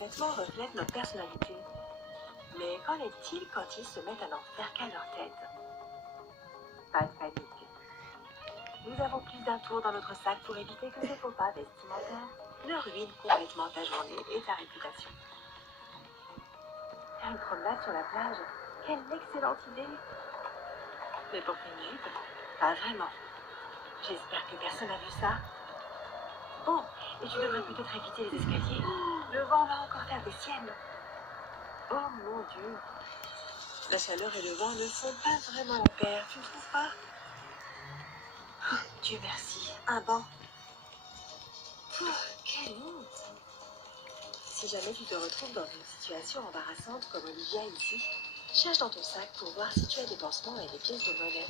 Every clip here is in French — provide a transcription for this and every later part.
vêtements reflètent notre personnalité. Mais qu'en est-il quand ils se mettent à n'en faire qu'à leur tête? Pas de panique. Nous avons plus d'un tour dans notre sac pour éviter que ces faux pas vestimentaires ne ruinent complètement ta journée et ta réputation. Faire une promenade sur la plage, quelle excellente idée! Mais pour une jupe, pas vraiment. J'espère que personne n'a vu ça. Oh, et tu devrais peut-être éviter les escaliers. Le vent va encore faire des siennes. Oh mon Dieu. La chaleur et le vent ne font pas vraiment la paire, tu ne trouves pas? Oh, Dieu merci, un banc. Quelle honte! Si jamais tu te retrouves dans une situation embarrassante comme Olivia ici, cherche dans ton sac pour voir si tu as des pansements et des pièces de monnaie.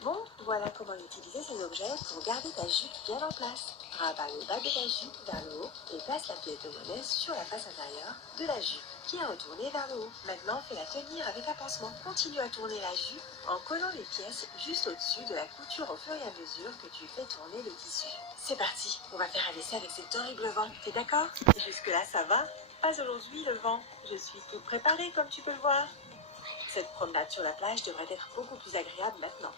Bon, voilà comment utiliser ces objets pour garder ta jupe bien en place. Rabat le bas de ta jupe vers le haut et place la pièce de monnaie sur la face intérieure de la jupe qui est retournée vers le haut. Maintenant, fais-la tenir avec un pansement. Continue à tourner la jupe en collant les pièces juste au-dessus de la couture au fur et à mesure que tu fais tourner le tissu. C'est parti, on va faire un essai avec cet horrible vent. T'es d'accord? Jusque-là, ça va? Pas aujourd'hui, le vent. Je suis toute préparée, comme tu peux le voir. Cette promenade sur la plage devrait être beaucoup plus agréable maintenant.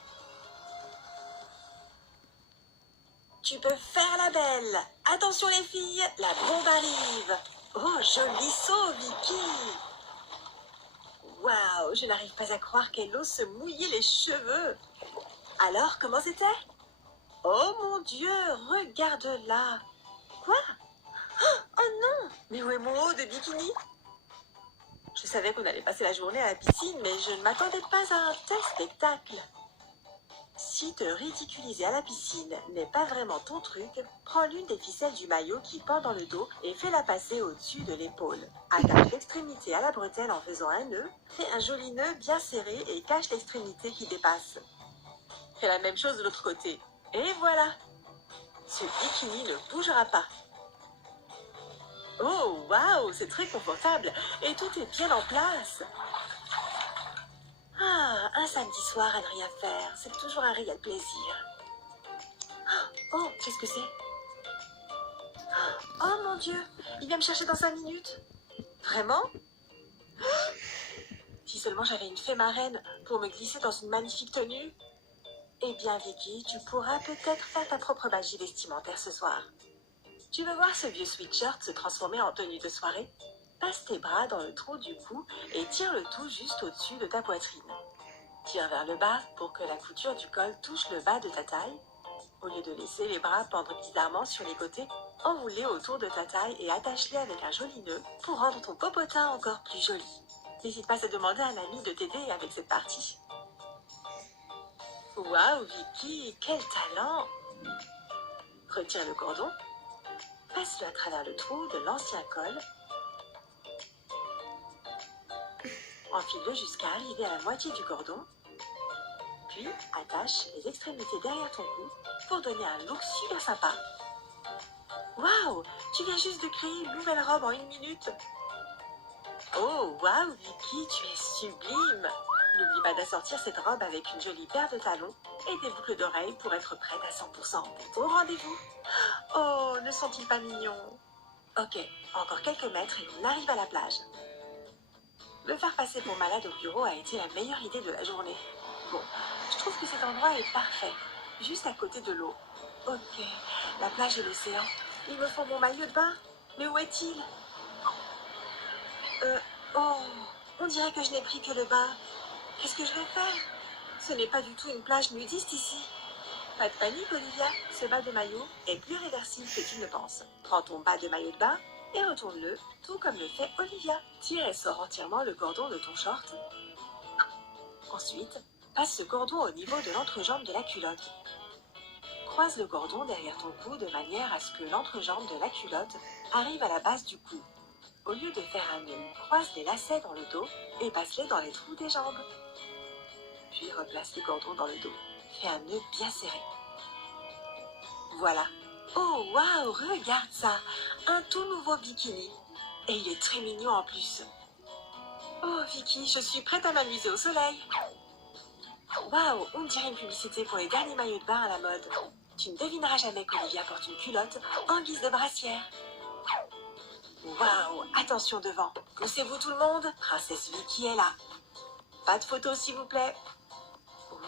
Tu peux faire la belle. Attention les filles, la bombe arrive. Oh, joli saut, Vicky. Waouh, je n'arrive pas à croire qu'elle ose se mouiller les cheveux. Alors, comment c'était? Oh mon Dieu, regarde là. Quoi? Oh non, mais où est mon haut de bikini? Je savais qu'on allait passer la journée à la piscine, mais je ne m'attendais pas à un tel spectacle. Si te ridiculiser à la piscine n'est pas vraiment ton truc, prends l'une des ficelles du maillot qui pend dans le dos et fais-la passer au-dessus de l'épaule. Attache l'extrémité à la bretelle en faisant un nœud, fais un joli nœud bien serré et cache l'extrémité qui dépasse. Fais la même chose de l'autre côté. Et voilà! Ce bikini ne bougera pas. Oh, waouh, c'est très confortable et tout est bien en place. Ah, un samedi soir à ne rien faire, c'est toujours un réel plaisir. Oh, qu'est-ce que c'est? Oh mon Dieu, il vient me chercher dans 5 minutes. Vraiment? Si seulement j'avais une fée marraine pour me glisser dans une magnifique tenue. Eh bien Vicky, tu pourras peut-être faire ta propre magie vestimentaire ce soir. Tu veux voir ce vieux sweatshirt se transformer en tenue de soirée? Passe tes bras dans le trou du cou et tire le tout juste au-dessus de ta poitrine. Tire vers le bas pour que la couture du col touche le bas de ta taille. Au lieu de laisser les bras pendre bizarrement sur les côtés, enroule-les autour de ta taille et attache-les avec un joli nœud pour rendre ton popotin encore plus joli. N'hésite pas à demander à un ami de t'aider avec cette partie. Waouh Vicky, quel talent! Retire le cordon, passe-le à travers le trou de l'ancien col, enfile-le jusqu'à arriver à la moitié du cordon, puis attache les extrémités derrière ton cou pour donner un look super sympa. Waouh, tu viens juste de créer une nouvelle robe en 1 minute. Oh, waouh, Vicky, tu es sublime. N'oublie pas d'assortir cette robe avec une jolie paire de talons et des boucles d'oreilles pour être prête à 100% pour ton rendez-vous. Oh, ne sont-ils pas mignons? Ok, encore quelques mètres et on arrive à la plage. Me faire passer pour malade au bureau a été la meilleure idée de la journée. Bon, je trouve que cet endroit est parfait, juste à côté de l'eau. Ok, la plage et l'océan. Il me faut mon maillot de bain. Mais où est-il? Oh, on dirait que je n'ai pris que le bas. Qu'est-ce que je vais faire? Ce n'est pas du tout une plage nudiste ici. Pas de panique, Olivia. Ce bas de maillot est plus réversible que tu ne penses. Prends ton bas de maillot de bain et retourne-le, tout comme le fait Olivia. Tire et sors entièrement le cordon de ton short. Ensuite, passe ce cordon au niveau de l'entrejambe de la culotte. Croise le cordon derrière ton cou de manière à ce que l'entrejambe de la culotte arrive à la base du cou. Au lieu de faire un nœud, croise les lacets dans le dos et passe-les dans les trous des jambes. Puis replace les cordons dans le dos. Fais un nœud bien serré. Voilà. Oh, waouh, regarde ça. Un tout nouveau bikini. Et il est très mignon en plus. Oh, Vicky, je suis prête à m'amuser au soleil. Waouh, on dirait une publicité pour les derniers maillots de bain à la mode. Tu ne devineras jamais qu'Olivia porte une culotte en guise de brassière. Waouh, attention devant. Poussez-vous tout le monde. Princesse Vicky est là. Pas de photos s'il vous plaît.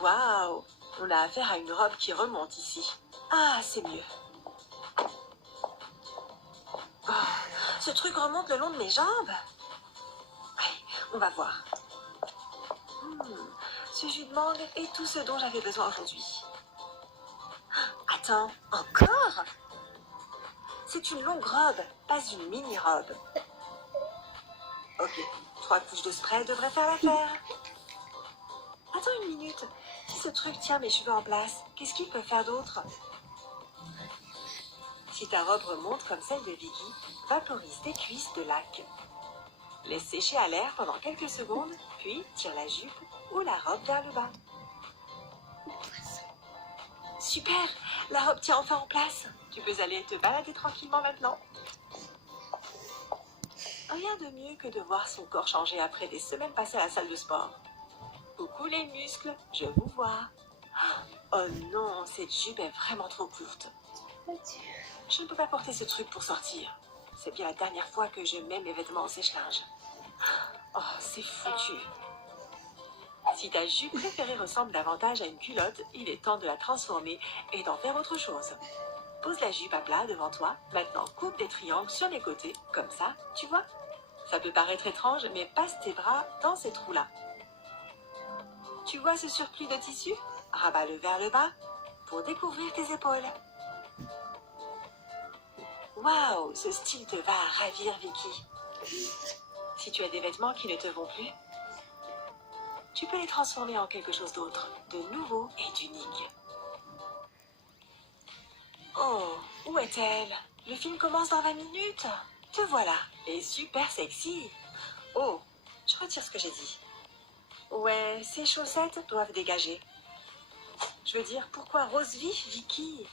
Waouh, on a affaire à une robe qui remonte ici. Ah, c'est mieux. Oh, ce truc remonte le long de mes jambes. Allez, on va voir. Ce jus de mangue est tout ce dont j'avais besoin aujourd'hui. Attends, encore? C'est une longue robe, pas une mini-robe. Ok, 3 couches de spray devraient faire l'affaire. Attends une minute. Si ce truc tient mes cheveux en place, qu'est-ce qu'il peut faire d'autre? Si ta robe remonte comme celle de Vicky, vaporise tes cuisses de lac. Laisse sécher à l'air pendant quelques secondes, puis tire la jupe ou la robe vers le bas. Super, la robe tient enfin en place. Tu peux aller te balader tranquillement maintenant. Rien de mieux que de voir son corps changer après des semaines passées à la salle de sport. Coucou les muscles, je vous vois. Oh non, cette jupe est vraiment trop courte. Je ne peux pas porter ce truc pour sortir. C'est bien la dernière fois que je mets mes vêtements au sèche-linge. Oh, c'est foutu. Si ta jupe préférée ressemble davantage à une culotte, il est temps de la transformer et d'en faire autre chose. Pose la jupe à plat devant toi. Maintenant, coupe des triangles sur les côtés, comme ça, tu vois? Ça peut paraître étrange, mais passe tes bras dans ces trous-là. Tu vois ce surplus de tissu? Rabats-le vers le bas pour découvrir tes épaules. Waouh, ce style te va à ravir, Vicky. Si tu as des vêtements qui ne te vont plus, tu peux les transformer en quelque chose d'autre, de nouveau et d'unique. Oh, où est-elle? Le film commence dans 20 minutes. Te voilà, et super sexy. Oh, je retire ce que j'ai dit. Ouais, ces chaussettes doivent dégager. Je veux dire, pourquoi rose vif, Vicky?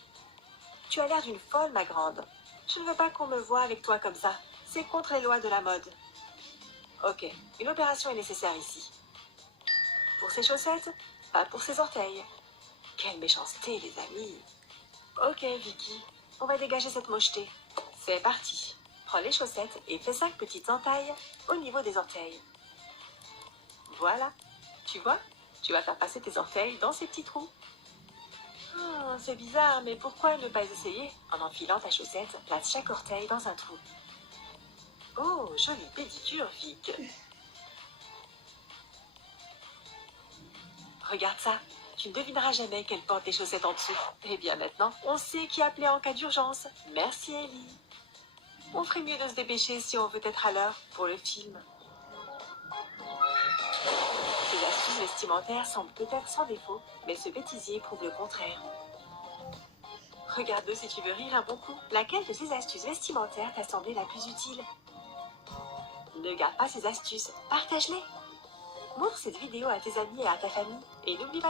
Tu as l'air d'une folle, ma grande. Je ne veux pas qu'on me voie avec toi comme ça. C'est contre les lois de la mode. Ok, une opération est nécessaire ici. Pour ces chaussettes, pas pour ses orteils. Quelle méchanceté, les amis. Ok, Vicky, on va dégager cette mocheté. C'est parti. Prends les chaussettes et fais 5 petites entailles au niveau des orteils. Voilà. Tu vois? Tu vas faire passer tes orteils dans ces petits trous. C'est bizarre, mais pourquoi ne pas essayer? En enfilant ta chaussette, place chaque orteil dans un trou. Oh, jolie pédicure, Vic. Regarde ça. Tu ne devineras jamais qu'elle porte des chaussettes en dessous. Eh bien maintenant, on sait qui appeler en cas d'urgence. Merci, Ellie. On ferait mieux de se dépêcher si on veut être à l'heure pour le film. Ces astuces vestimentaires semblent peut-être sans défaut, mais ce bêtisier prouve le contraire. Regarde-le si tu veux rire un bon coup. Laquelle de ces astuces vestimentaires t'a semblé la plus utile? Ne garde pas ces astuces, partage-les. Montre cette vidéo à tes amis et à ta famille. Et n'oublie pas